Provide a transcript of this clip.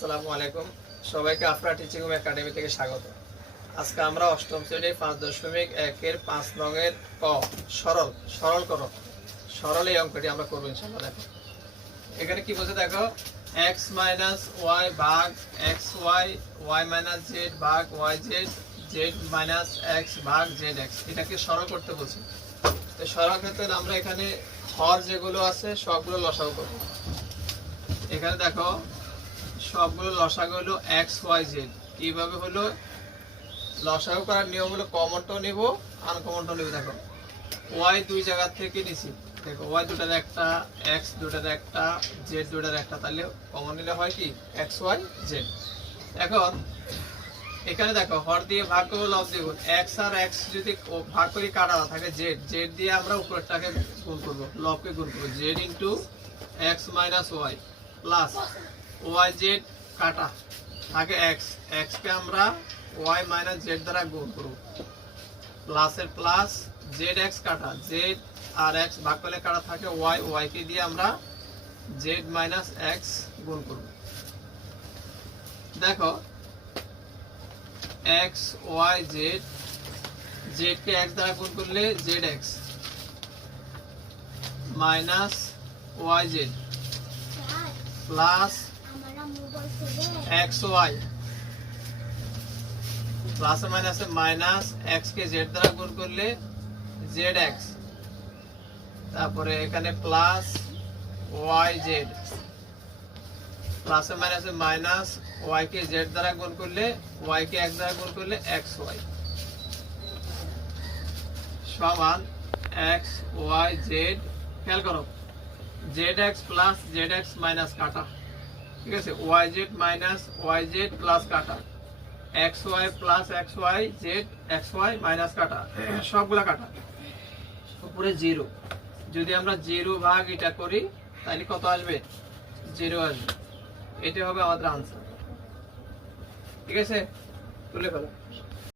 আসসালামু আলাইকুম, সবাইকে আফরা টিচিং হোম একাডেমি থেকে স্বাগত। আজকে আমরা অষ্টম শ্রেণীর 5.1 এর 5 নংয়ের ক সরল সরল করো সরল এই অঙ্কটি আমরা করব ইনশাআল্লাহ। দেখো এখানে কি বলছে, দেখো x - y ভাগ xy, y - z ভাগ yz, z - x ভাগ zx, এটাকে সরল করতে বলছে। তো সরল ক্ষেত্রে আমরা এখানে হর যেগুলো আছে সবগুলো লসাগু করব। এখানে দেখো সবগুলো লসাগু হলো এক্স ওয়াই জেড। কিভাবে হলো লসাগু করার নিয়ম হলো কমনটাও নিব আনকমনটাও নিব। দেখো ওয়াই দুই জায়গা থেকে নিছি, দেখো ওয়াই দুটার একটা, এক্স দুটার একটা, জেড দুটার একটা, তাহলে কমন নিলে হয় কি এক্স ওয়াই জেড। এখন এখানে দেখো হর দিয়ে ভাগ করবো লব দিয়ে গুণ, এক্স আর এক্স যদি ভাগ করে কাটা থাকে জেড, জেড দিয়ে আমরা উপরেরটাকে গুণ করবো, লবকে গুণ করবো, Z into X minus Y plus Y Z কাটা থাকে এক্স, এক্স কে আমরা ওয়াই মাইনাস জেড দ্বারা গুণ করব, প্লাসের প্লাস জেড এক্স কাটা, জেড আর এক্স ভাগ করলে কাটা থাকে ওয়াই, ওয়াই কে দিয়ে আমরা জেড মাইনাস এক্স গুণ করব। দেখো এক্স ওয়াই জেড, জেড কে এক্স দ্বারা গুণ করলে z x minus y z plus x y plus minus minus x के जेड द्वारा गुण করলে जेड एक्स, তারপরে এখানে plus Y z, plus minus minus y কে জেড দ্বারা গুণ করলে ওয়াই কে এক্স দ্বারা গুণ করলে এক্স ওয়াই সমান এক্স ওয়াই জেড। খেয়াল করো z x plus z x minus কাটা, ঠিক আছে, Y Z minus y z plus কাটা, x y plus x y z x y minus কাটা, সবগুলা কাটা, উপরে জিরো। যদি আমরা জিরো ভাগ এটা করি তাহলে কত আসবে, জিরো আসবে। এটা হবে আমাদের আনসার, ঠিক আছে, তুলে ফেলো।